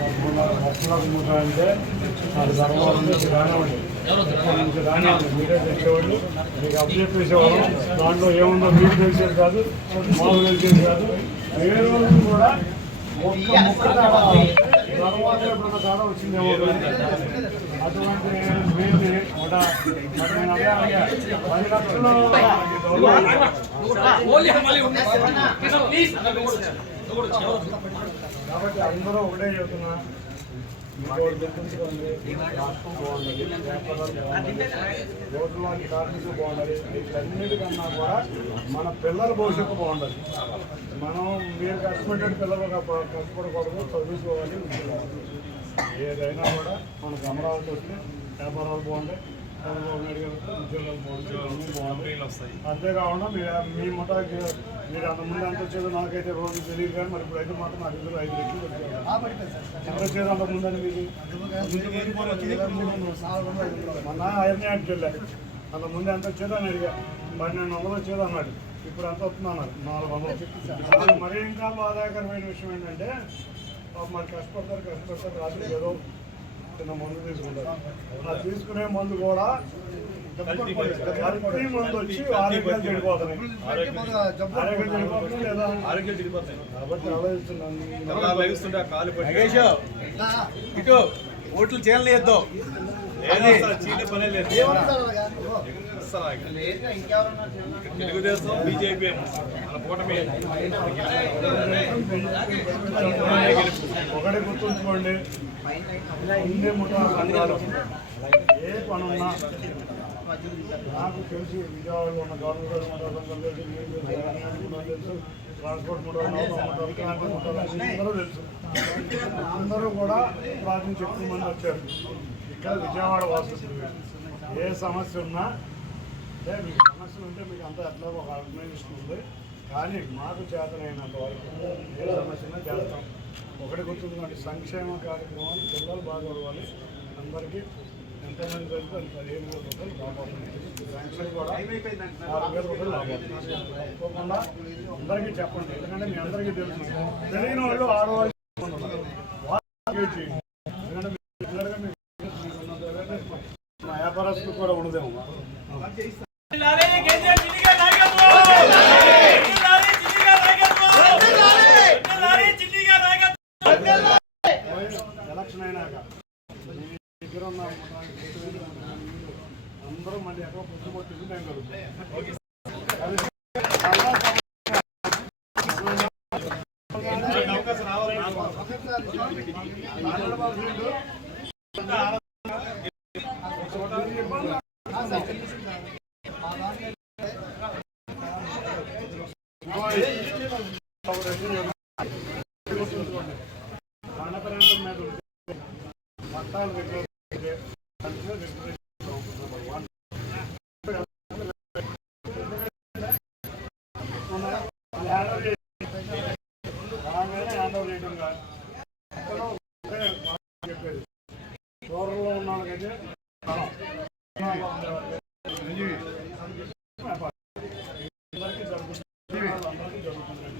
వర్షాలకు అంటే అది ధర్మవరం నుంచి రానివ్వండి, మీరే తెచ్చేవాళ్ళు, మీకు అప్పు చెప్పేసేవాళ్ళు. దాంట్లో ఏముందో మీకు తెలిసేది కాదు, మాకు తెలిసేది కాదు. ఏ రోజు కూడా ఒక్క ముక్క తర్వాత ఎప్పుడన్నా తేడా వచ్చిందేమో. అటువంటి మీరు ఒక 10 లక్షలు కాబట్టి అందరూ ఒకటే చెబుతున్నా, ఇంకోటి గుర్తుంచుకోండి, రాష్ట్రం బాగుండాలి, వ్యాపారాలు బాగుండాలి, రోడ్డు వాటి కార్మికులు బాగుండాలి. వీటన్నిటికన్నా కూడా మన పిల్లల భవిష్యత్తు బాగుండాలి. మనం మీరు కష్టపడ్డ పిల్లలు కష్టపడకూడదు, చదువుకోవాలి, ఉద్యోగాలు. ఏదైనా కూడా మనకు అమరావతి వస్తే వ్యాపారాలు బాగుంటాయి, ఉద్యోగాలు బాగుంటాయి. అంతేకాకుండా మీ ముఠాకి మీరు అంతకుముందు ఎంత వచ్చేదో నాకైతే రోజు తెలియదు, కానీ మరి ఇప్పుడు అయితే మాత్రం 5 రెట్లు ఎంత వచ్చేది అంతకుముందు అని మీకు మొన్న ఐరన్ యాడ్కి వెళ్ళారు. అంతకుముందు ఎంత వచ్చేదో అని అడిగా, 1200 వచ్చేది అన్నాడు. ఇప్పుడు ఎంత వస్తుంది అన్నారు, 400. మరి ఇంకా బాధాకరమైన విషయం ఏంటంటే మరి కష్టపడతారు రాత్రి ఏదో చిన్న మందు తీసుకుంటారు. ఆ తీసుకునే మందు కూడా ప్రతి మందు వచ్చి ఆరోగ్యాలు చెడిపోతున్నాయి, లేదా ఆరోగ్యాలు చెడిపోతాయి. కాబట్టి ఆలోచిస్తున్నాను, ఓట్లు చేయలేదు, తెలుగుదేశం బీజేపీ ఒకటి గుర్తుంచుకోండి, అన్ని ముఠా సంఘాలు ఏ పనున్నా నాకు తెలిసి విజయవాడలో ఉన్న గవర్నమెంట్ ముఠా సంఘాలు తెలుసు, ట్రాన్స్పోర్ట్ ముఠా, అందరూ తెలుసు. అందరూ కూడా ప్రార్థన ఎక్కువ మంది వచ్చారు. ఇక్కడ విజయవాడ వాసులు ఏ సమస్య ఉన్నా, అంటే మీకు సమస్యలు ఉంటే మీకు అంతా ఎట్లా ఒక ఆర్గనైజేషన్ ఉంది, కానీ మాకు చేతనైనంత వరకు ఏ సమస్య ఉన్నా చేస్తాం. ఒకటి గుర్తుందండి, సంక్షేమ కార్యక్రమాలు పిల్లలు బాగోవాలి, అందరికీ ఎంతమంది కలిపి అది 15,000 రూపాయలు రాబోతున్నాయి. శాంక్షన్ కూడా 6,000 రూపాయలు రాబోతున్నాయి. తప్పకుండా అందరికీ చెప్పండి, ఎందుకంటే మీ అందరికీ తెలుసు. తెలియని వాళ్ళు ఆడవాళ్ళు ఎందుకంటే మా వ్యాపారస్తులు కూడా ఉండదేమో. ఎలక్షన్ అయినాక దగ్గర ఉన్న అందరూ మళ్ళీ ఎక్కడో పొద్దుపొట్టింది మేము కలుగుతాం. ప్రాంతం మీద పట్టాలు చెప్పేది దూరంలో ఉన్న వాళ్ళకైతే జరుగుతుంది.